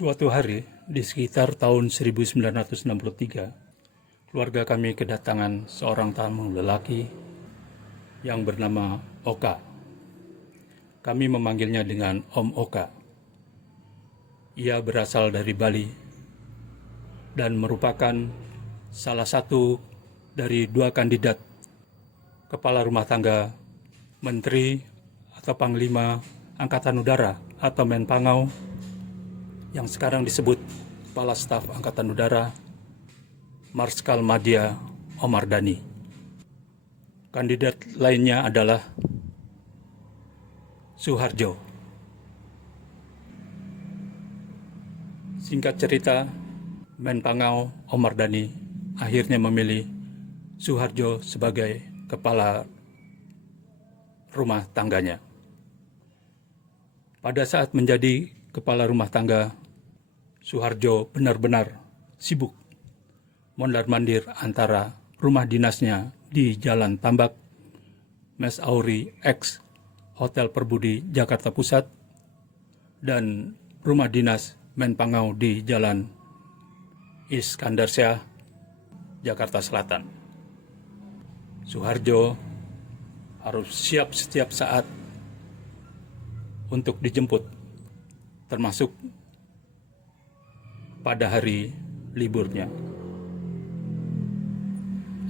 Suatu hari, di sekitar tahun 1963, keluarga kami kedatangan seorang tamu lelaki yang bernama Oka. Kami memanggilnya dengan Om Oka. Ia berasal dari Bali dan merupakan salah satu dari dua kandidat kepala rumah tangga, menteri atau panglima Angkatan Udara atau Menpangau yang sekarang disebut Kepala Staf Angkatan Udara, Marskal Madya Omar Dhani. Kandidat lainnya adalah Soeharjo. Singkat cerita, Menpangau Omar Dhani akhirnya memilih Soeharjo sebagai kepala rumah tangganya. Pada saat menjadi kepala rumah tangga, Soeharjo benar-benar sibuk mondar-mandir antara rumah dinasnya di Jalan Tambak, Mes Auri X, Hotel Perbudi, Jakarta Pusat, dan rumah dinas Menpangau di Jalan Iskandar Shah, Jakarta Selatan. Soeharjo harus siap setiap saat untuk dijemput, termasuk pada hari liburnya.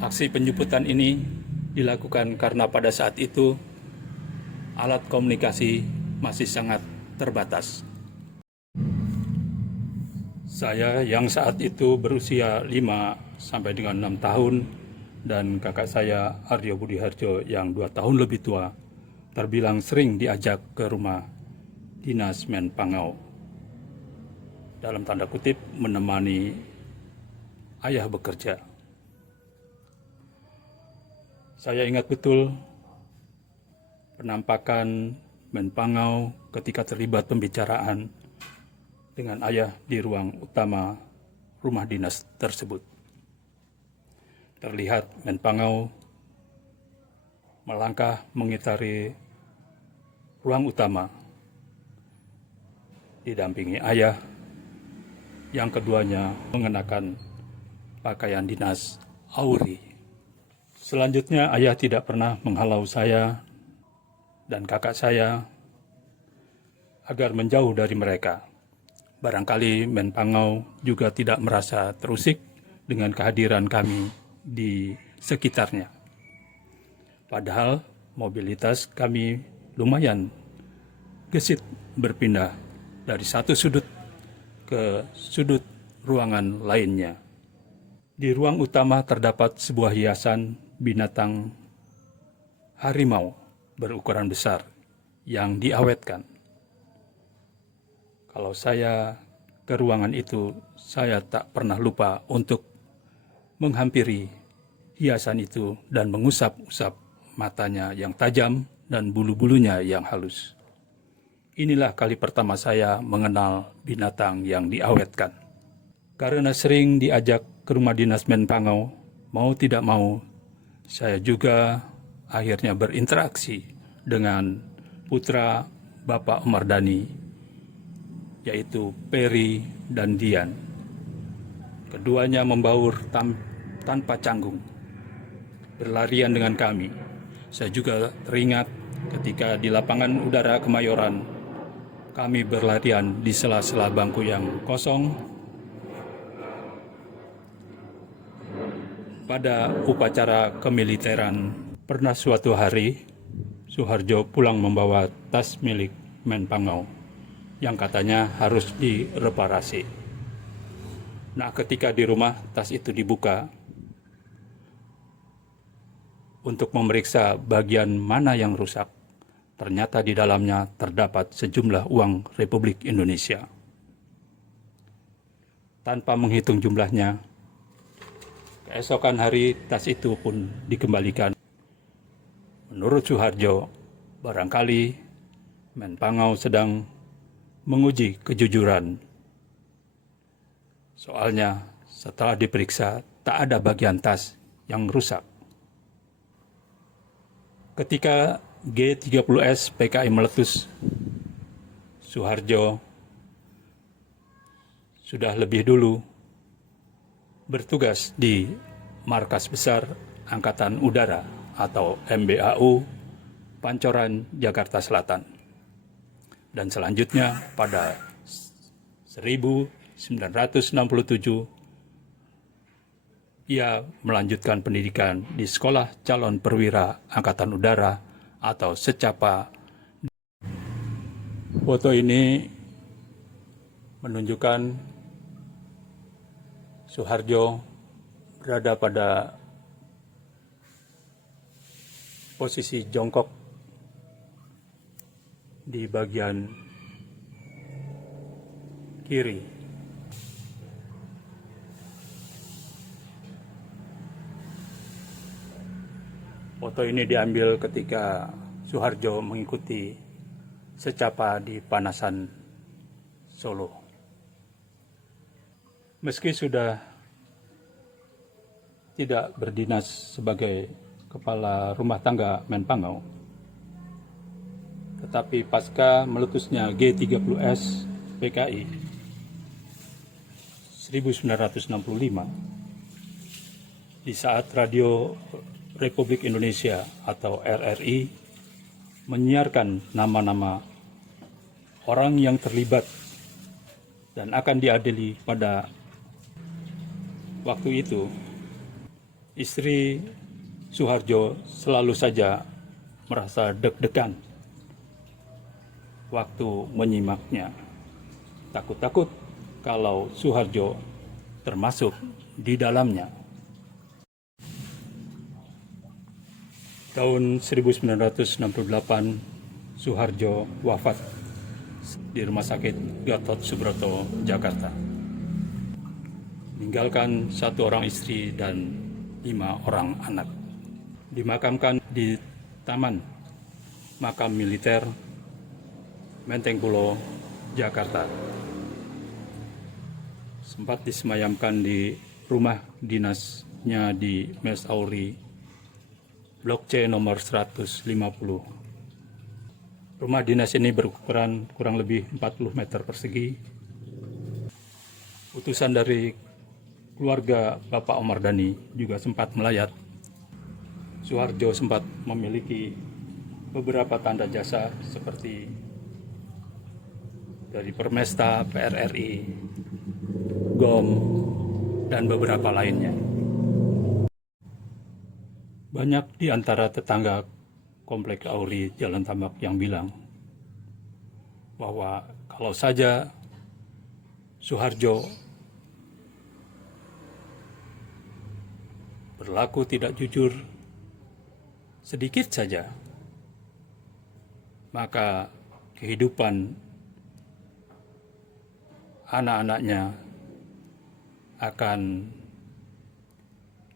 Aksi penjemputan ini dilakukan karena pada saat itu alat komunikasi masih sangat terbatas. Saya yang saat itu berusia 5 sampai dengan 6 tahun dan kakak saya Aryo Budi Harjo yang 2 tahun lebih tua terbilang sering diajak ke rumah dinas Menpangau, dalam tanda kutip menemani ayah bekerja. Saya ingat betul penampakan Menpangau ketika terlibat pembicaraan dengan ayah di ruang utama rumah dinas tersebut. Terlihat Menpangau melangkah mengitari ruang utama, didampingi ayah, yang keduanya mengenakan pakaian dinas Auri. Selanjutnya ayah tidak pernah menghalau saya dan kakak saya agar menjauh dari mereka. Barangkali Menpangau juga tidak merasa terusik dengan kehadiran kami di sekitarnya. Padahal mobilitas kami lumayan gesit berpindah dari satu sudut ke sudut ruangan lainnya. Di ruang utama terdapat sebuah hiasan binatang harimau berukuran besar yang diawetkan. Kalau saya ke ruangan itu, saya tak pernah lupa untuk menghampiri hiasan itu dan mengusap-usap matanya yang tajam dan bulu-bulunya yang halus. Inilah kali pertama saya mengenal binatang yang diawetkan. Karena sering diajak ke rumah dinas Menpangau, mau tidak mau, saya juga akhirnya berinteraksi dengan putra Bapak Omar Dhani, yaitu Peri dan Dian. Keduanya membaur tanpa canggung, berlarian dengan kami. Saya juga teringat ketika di lapangan udara Kemayoran, kami berlarian di sela-sela bangku yang kosong. Pada upacara kemiliteran, pernah suatu hari Soeharjo pulang membawa tas milik Menpangau yang katanya harus direparasi. Nah, ketika di rumah tas itu dibuka untuk memeriksa bagian mana yang rusak, ternyata di dalamnya terdapat sejumlah uang Republik Indonesia. Tanpa menghitung jumlahnya, keesokan hari tas itu pun dikembalikan. Menurut Soeharjo, barangkali Menpangau sedang menguji kejujuran. Soalnya setelah diperiksa tak ada bagian tas yang rusak. Ketika G30S PKI meletus, Soeharjo sudah lebih dulu bertugas di Markas Besar Angkatan Udara atau MBAU Pancoran, Jakarta Selatan. Dan selanjutnya pada 1967 ia melanjutkan pendidikan di Sekolah Calon Perwira Angkatan Udara atau Secapa. Foto ini menunjukkan Soeharjo berada pada posisi jongkok di bagian kiri. Foto ini diambil ketika Soeharjo mengikuti Secapa di Panasan Solo. Meski sudah tidak berdinas sebagai kepala rumah tangga Menpangau, tetapi pasca meletusnya G30S PKI 1965, di saat Radio Republik Indonesia atau RRI menyiarkan nama-nama orang yang terlibat dan akan diadili pada waktu itu, istri Soeharjo selalu saja merasa deg-degan waktu menyimaknya. Takut-takut kalau Soeharjo termasuk di dalamnya. Tahun 1968, Soeharjo wafat di Rumah Sakit Gatot Subroto, Jakarta. Meninggalkan 1 orang istri dan 5 orang anak. Dimakamkan di Taman Makam Militer Menteng Pulo, Jakarta. Sempat disemayamkan di rumah dinasnya di Mes Auri, Blok C nomor 150. Rumah dinas ini berukuran kurang lebih 40 meter persegi. Utusan dari keluarga Bapak Omar Dhani juga sempat melayat. Soeharjo sempat memiliki beberapa tanda jasa seperti dari Permesta, PRRI, GOM, dan beberapa lainnya. Banyak di antara tetangga Komplek Auri Jalan Tambak yang bilang bahwa kalau saja Soeharjo berlaku tidak jujur sedikit saja, maka kehidupan anak-anaknya akan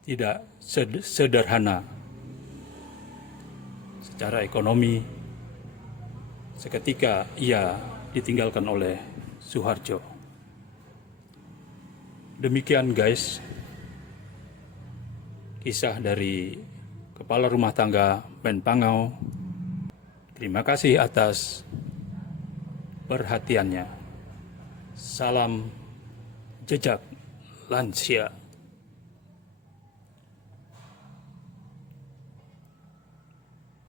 tidak sederhana secara ekonomi seketika ia ditinggalkan oleh Soeharjo. Demikian guys, kisah dari Kepala Rumah Tangga Menpangau. Terima kasih atas perhatiannya. Salam jejak lansia.